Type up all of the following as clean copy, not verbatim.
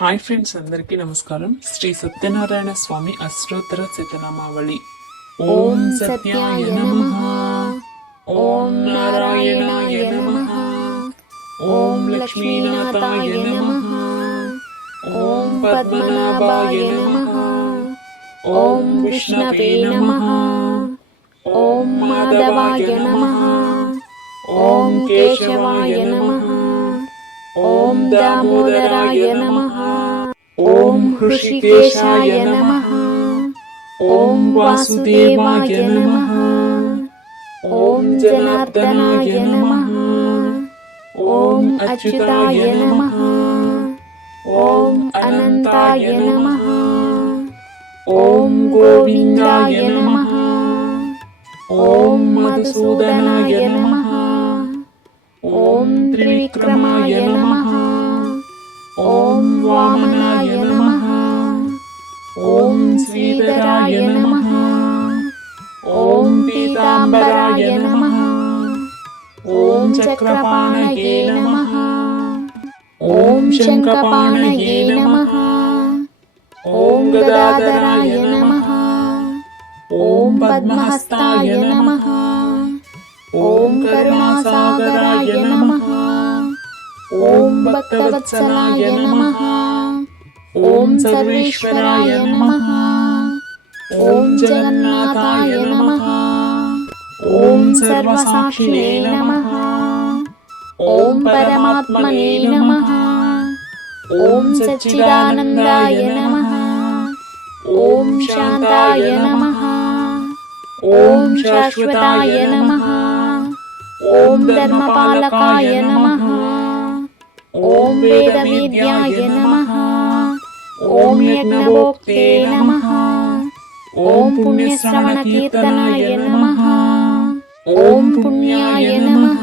Hi friends, అందరికీ నమస్కారం. శ్రీ సత్యనారాయణ స్వామి అష్టోత్తర శతనామావళి. ఓం సత్యాయ నమః, ఓం నారాయణాయ నమః, ఓం లక్ష్మీనాథాయ నమః, ఓం పద్మనాభాయ నమః, ఓం విష్ణవే నమః, ఓం మాధవాయ నమః, ఓం కేశవాయ నమః, ఓం దామోదరాయ నమః, ఓం హృషికేశాయ నమః, ఓం వాసుదేవాయ నమః, ఓం జనార్దనాయ నమః, ఓం అచ్యుతాయ నమః, ఓం అనంతాయ నమః, ఓం గోవిందాయ నమః, ఓం మధుసూదనాయ నమః, ఓం త్రివిక్రమాయ నమః, ఓం వామనాయ నమః, ఓం శ్రీధరాయ నమః, ఓం పీతాంబరాయ నమః, ఓం చక్రపాణయే నమః, ఓం శంఖపాణయే నమః, ఓం గదాధరాయ నమః, ఓం పద్మహస్తాయ నమః, ఓం కరుణాసాగరాయ నమః, ఓం భక్తవత్సలాయ నమః, ఓం సర్వేశ్వరాయ నమః, ఓం జగన్నాథాయ నమః, ఓం సర్వసాక్షిణే నమః, ఓం పరమాత్మనే నమః, ఓం సచ్చిదానందాయ నమః, ఓం శాంతాయ నమః, ఓం శాశ్వతాయ నమః, ఓం ధర్మపాలకాయ నమః, ఓం వేదవేద్యాయ నమః, ఓం యజ్ఞభోక్తే నమః, ఓం పుణ్యశ్రవణకీర్తనాయ నమః, ఓం పుణ్యాయ నమః,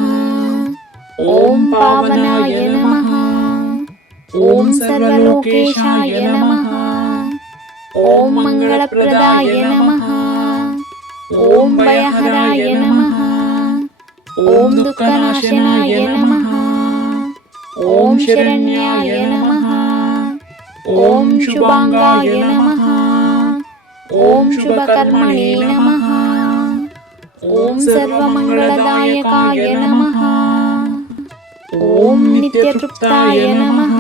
ఓం పావనాయ నమః, ఓం సర్వలోకేశాయ నమః, ఓం మంగళప్రదాయ నమః, ఓం భయహరాయ నమః, ఓం దుఃఖనాశనాయ నమః, ఓం శరణ్యాయ నమః, ఓం శుభాంగాయ నమః, ఓం శుభకర్మణే నమః, ఓం సర్వమంగళదాయకాయ నమః, ఓం నిత్యతృప్తాయ నమః,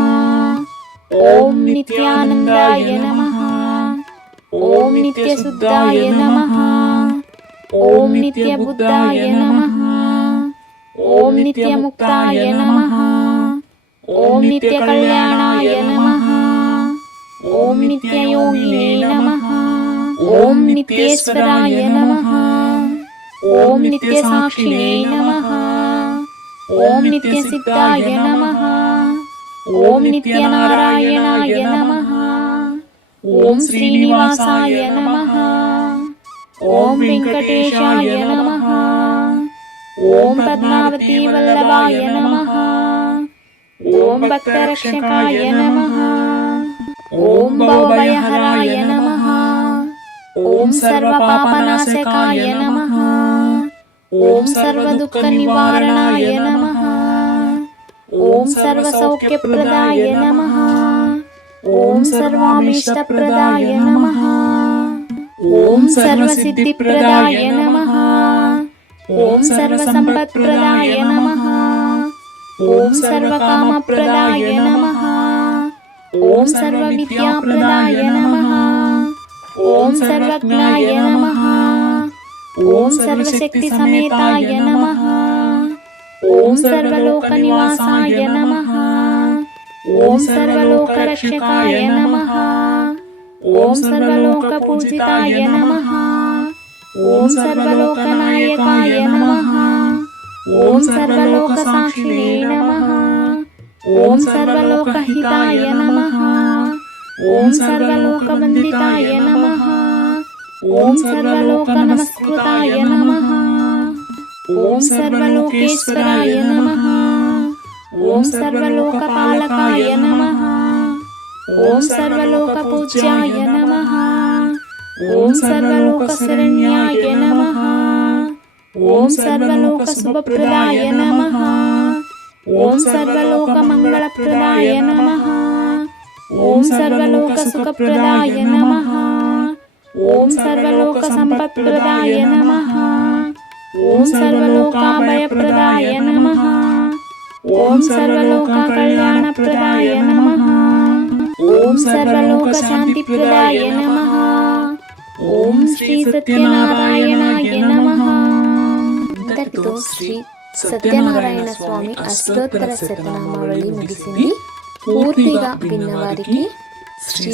ఓం నిత్యానందాయ నమః, ఓం నిత్యశుద్ధాయ నమః, ఓం నిత్యబుద్ధాయ నమః, ఓం నిత్యముక్తాయ నమః, ఓం నిత్యకళ్యాణాయ నమః, ఓం నిత్యయోగినే నమః, ఓం నిత్యేశ్వరాయ నమః, ఓం నిత్యసాక్షిణే నమః, ఓం నిత్యసిద్ధాయ నమః, ఓం నిత్యనారాయణాయ నమః, ఓం శ్రీనివాసాయ నమః, ఓం వెంకటేశాయ నమః, ఓం పద్మావతీ వల్లభాయ నమః, ఓం భక్తరక్షకాయ నమః, ఓం భవభయహరాయ నమః, ఓం సర్వపాపనాశకాయ నమః, ఓం సర్వదుఃఖనివారణాయ నమః, ఓం సర్వసౌఖ్యప్రదాయ నమః, ఓం సర్వాభీష్టప్రదాయ నమః, ఓం సర్వసిద్ధిప్రదాయ నమః, ఓం సర్వసంపత్ప్రదాయ నమః, ఓం సర్వకామప్రదాయ నమః, ఓం సర్వవిద్యాప్రదాయ నమః, ఓం సర్వజ్ఞాయ నమః, ఓం సర్వశక్తి సమేతాయ నమః, ఓం సర్వలోకనివాసాయ నమః, ఓం సర్వలోకరక్షకాయ నమః, ఓం సర్వలోకపూజితాయ నమః, ఓం సర్వలోకనాయకాయ నమః, ఓం సర్వలోకసాక్షిణే నమః, ఓం సర్వలోకహితాయ నమః, ఓం సర్వలోకవందితాయ నమః, ఓం సర్వలోకనమస్కృతాయ నమః, ఓం సర్వలోకేశ్వరాయ నమః, ఓం సర్వలోకపాలకాయ నమః, ఓం సర్వలోకపూజ్యాయ నమః, ఓం సర్వలోకశరణ్యాయ నమః, ఓం సర్వలోకశుభప్రదాయ నమః, ఓం సర్వలోకమంగళప్రదాయ నమః, ఓం ఓం సర్వలోక సుఖప్రదాయ నమః. ఓం సర్వలోక సంపత్ప్రదాయ నమః. ఓం సర్వలోకాభయప్రదాయ నమః. ఓం సర్వలోక కళ్యాణప్రదాయ నమః. ఓం సర్వలోక శాంతిప్రదాయ నమః. ఓం శ్రీ సత్యనారాయణాయ నమః. ఇంతటితో శ్రీ సత్యనారాయణ స్వామి అష్టోత్తర శతనామావళి ముగిసింది. పూర్తిగా విన్నవారికి శ్రీ